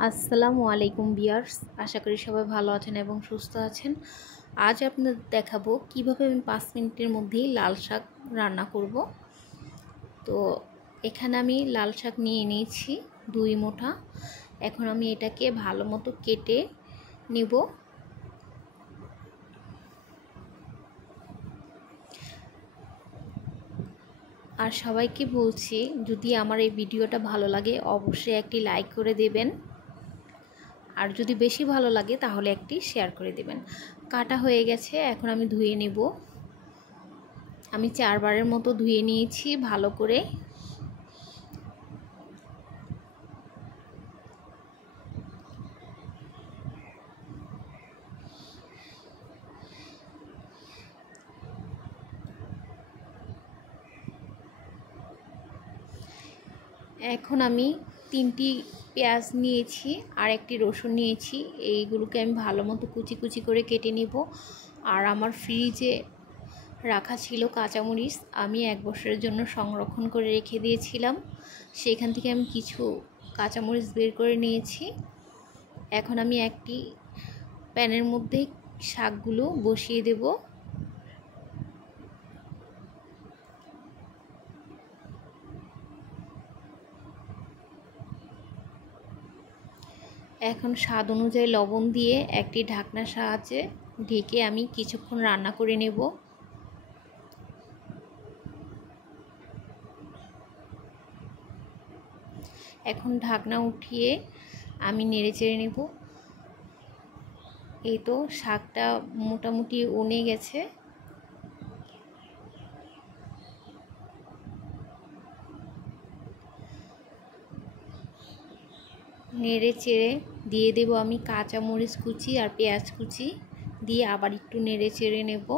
আসসালামু আলাইকুম ভিউয়ার্স, আশা করি সবাই ভালো আছেন এবং সুস্থ আছেন। আজ আপনাদের দেখাবো কিভাবে আমি 5 মিনিটের মধ্যেই লাল শাক রান্না করব। তো এখানে আমি লাল শাক নিয়ে নিয়েছি 2 মুঠা। এখন আমি এটাকে ভালো মতো কেটে নিব। আর সবাইকে বলছি, যদি আমার এই ভিডিওটা ভালো লাগে অবশ্যই একটি লাইক করে দেবেন, আর যদি বেশি ভালো লাগে তাহলে একটি শেয়ার করে দেবেন। কাটা হয়ে গেছে, এখন আমি ধুয়ে নেব। আমি 4 বারের মতো ধুয়ে নিয়েছি ভালো করে। এখন আমি 3টি পেঁয়াজ নিয়েছি আর একটি রসুন নিয়েছি। এইগুলোকে আমি ভালো মতো কুচি কুচি করে কেটে নিব। আর আমার ফ্রিজে রাখা ছিল কাঁচামরিচ, আমি 1 বছরের জন্য সংরক্ষণ করে রেখে দিয়েছিলাম। সেখান থেকে আমি কিছু কাঁচামরিচ বের করে নিয়েছি। এখন আমি একটি প্যানের মধ্যে শাকগুলো বসিয়ে দেব। এখন স্বাদ অনুযায়ী লবণ দিয়ে একটি ঢাকনার সাহায্যে ঢেকে আমি কিছুক্ষণ রান্না করে নেব। এখন ঢাকনা উঠিয়ে আমি নেড়েচেড়ে নেব। এই তো শাকটা মোটামুটি উনে গেছে। নেড়েচেড়ে দিয়ে দেব আমি কাঁচামরিচ কুচি আর পেঁয়াজ কুচি দিয়ে আবার একটু নেড়েচেড়ে নেব।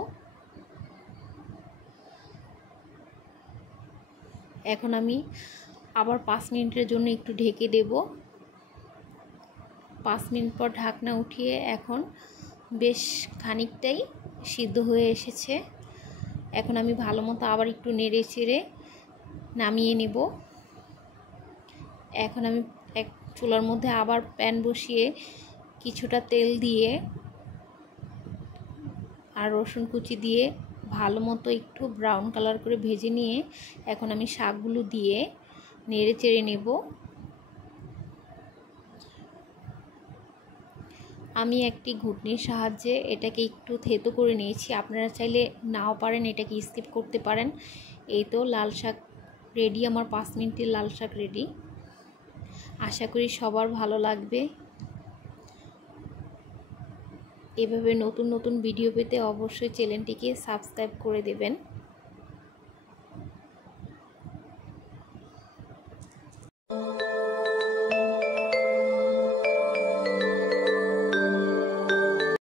এখন আমি আবার 5 মিনিটের জন্য একটু ঢেকে দেব। 5 মিনিট পর ঢাকনা উঠিয়ে এখন বেশ খানিকটাই সিদ্ধ হয়ে এসেছে। এখন আমি ভালো মতো আবার একটু নেড়েচেড়ে নামিয়ে নেব। এখন আমি এক চুলার মধ্যে আবার প্যান বসিয়ে কিছুটা তেল দিয়ে আর রসুন কুচি দিয়ে ভালো মতো একটু ব্রাউন কালার করে ভেজে নিয়ে এখন আমি শাকগুলো দিয়ে নেড়ে চেড়ে নেব। আমি একটি ঘুটনির সাহায্যে এটাকে একটু থেতো করে নিয়েছি। আপনারা চাইলে নাও পারেন, এটাকে স্কিপ করতে পারেন। এই তো লাল শাক রেডি, আমার 5 মিনিটের লাল শাক রেডি। আশা করি সবার ভালো লাগবে। এভাবে নতুন নতুন ভিডিও পেতে অবশ্যই চ্যানেলটিকে সাবস্ক্রাইব করে দেবেন।